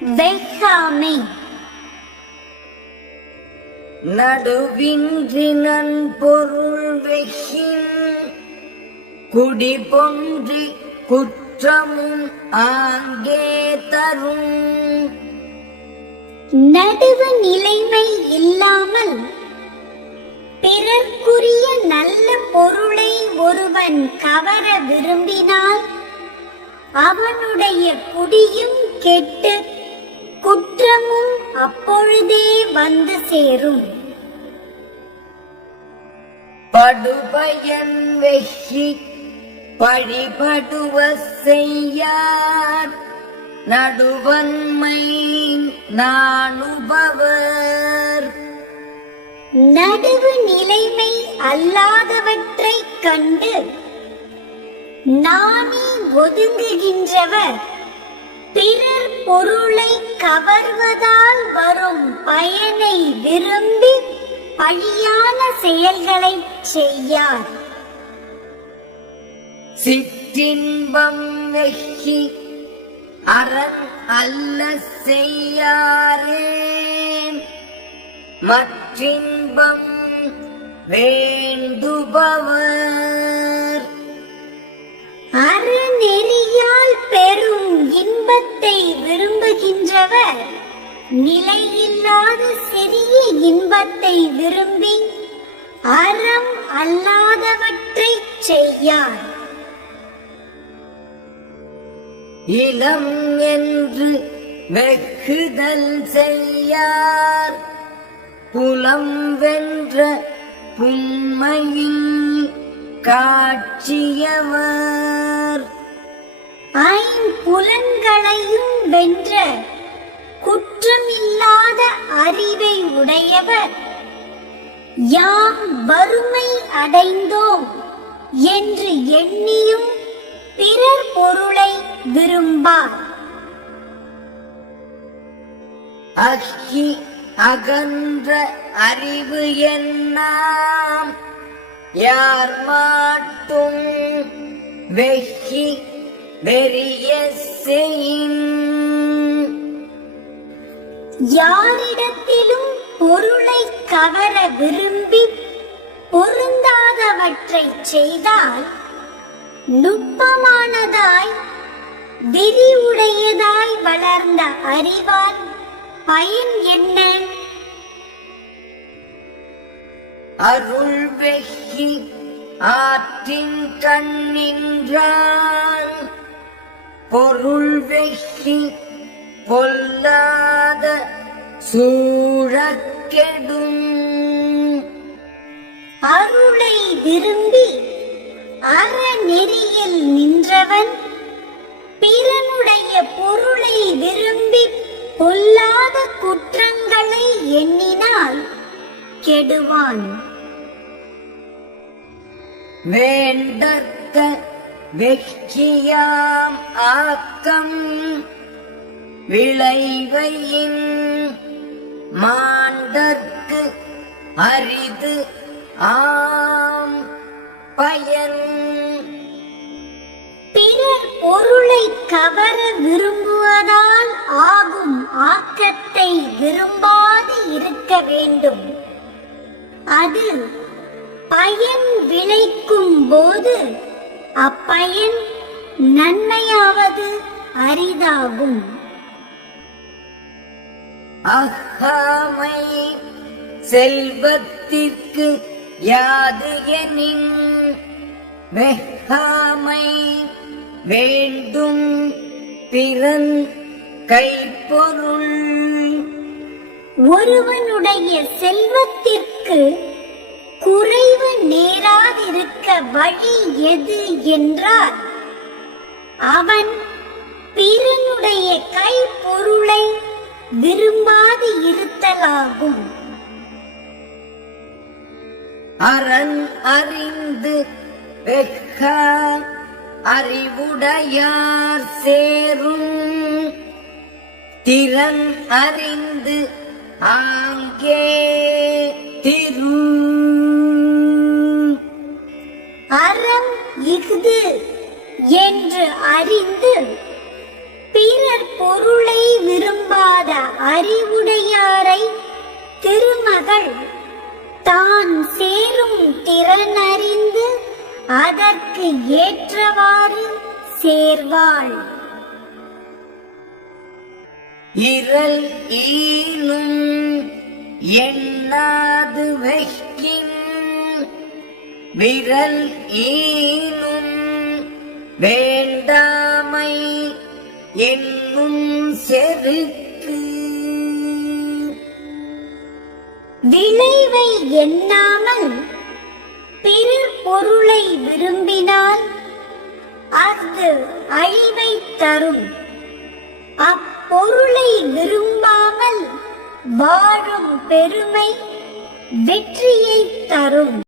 வெஃகாமை. நடுவின்றி நன்பொருள் வெகின் குடி பொன்றி குற்றமும் ஆங்கே தரும். நடுவு நிலைமை இல்லாமல் பிறர்க்குரிய நல்ல பொருளை ஒருவன் கவர விரும்பினால் அவனுடைய குடியும் கெட்டு குற்றமும் அப்பொழுதே வந்து சேரும். படுபயன் வெகி பழிபடுவ செய்யார் நடுவன்மை நாணுபவர். நடுவு நிலைமை அல்லாதவற்றை கண்டு நாணி ஒதுங்குகின்றவர் பிறர் பொருளை கவர்வதால் வரும் பயனை விரும்பி பழியான செயல்களை செய்யார். சிற்றின்பம் வெகி அரண் அல்ல செய்யாரே மற்றின்பம் வேண்டுபவர். அறநெறியால் பெரும் இன்பத்தை விரும்புகின்றவர் நிலையில்லாத சிறிய இன்பத்தை விரும்பி அறம் அல்லாதவற்றை செய்யார். இளம் என்று வெகுதல் செய்யார் புலம் வென்ற புன்மையில் காட்சியவர். ஐம்புலன்களையும் வென்ற குற்றமில்லாத அறிவை உடையவர் யாம் வறுமை அடைந்தோம் என்று எண்ணியும் பிறர் பொருளை விரும்பார். அக்கி அகன்ற அறிவு என்னாம் யார் மாட்டும் வெகி வெறிய செயின். யாரிடத்திலும் பொருளை கவர விரும்பி பொருந்தாதவற்றை செய்தால் நுட்பமானதாய் விரிவுடையதாய் வளர்ந்த அறிவால் பயன் என்ன? அருள் வெகி ஆற்றின் கண்ணின்றான் பொருள் வெகி பொல்லாத சூழக்கெடும். அருளை விரும்பி அறநெறியில் நின்றவன் பிறனுடைய பொருளை விரும்பி பொல்லாத குற்றங்களை எண்ணினால் கெடுவான். வேண்டற்க வெக்கியாம் ஆக்கம் விளைவையின் மாண்டற்கு அரிது ஆம் பயன். பிறர் பொருளை கவர விரும்புவதால் ஆகும் ஆக்கத்தை விரும்பாது இருக்க வேண்டும். அது பயன் விளைக்கும் போது அப்பயன் நன்மையாவது அரிதாகும். அகாமை செல்வத்திற்கு யாது எனின் வெகாமை வேண்டும் பிறன் கைப்பொருள். ஒருவனுடைய செல்வத்திற்கு குறைவு நேராதிருக்க வழி எது என்றால் அவன் பிறனுடைய கைப்பொருளை விரும்பாது இருத்தலாகும். அரண் அறிந்து வெக்கா அறிவுடையார் சேரும் திறன் அறிந்து ஆங்கே திரு. அறம் இஃது என்று அறிந்து பிறர் பொருளை விரும்பாது அறிவுடையாரை திருமகள் தான் சேரும் திறனறிந்து அதற்கு ஏற்றவாறு சேர்வாள். இரல் ஈனும் எண்ணாது வைக்கின் விரல் ஈனும் வேண்டாமை என்னும் செருக்கு. விளைவை எண்ணாமல் பிறர் பொருளை விரும்பினால் அது அழிவை தரும். அப்பொருளை விரும்பாமல் வாழும் பெருமை வெற்றியை தரும்.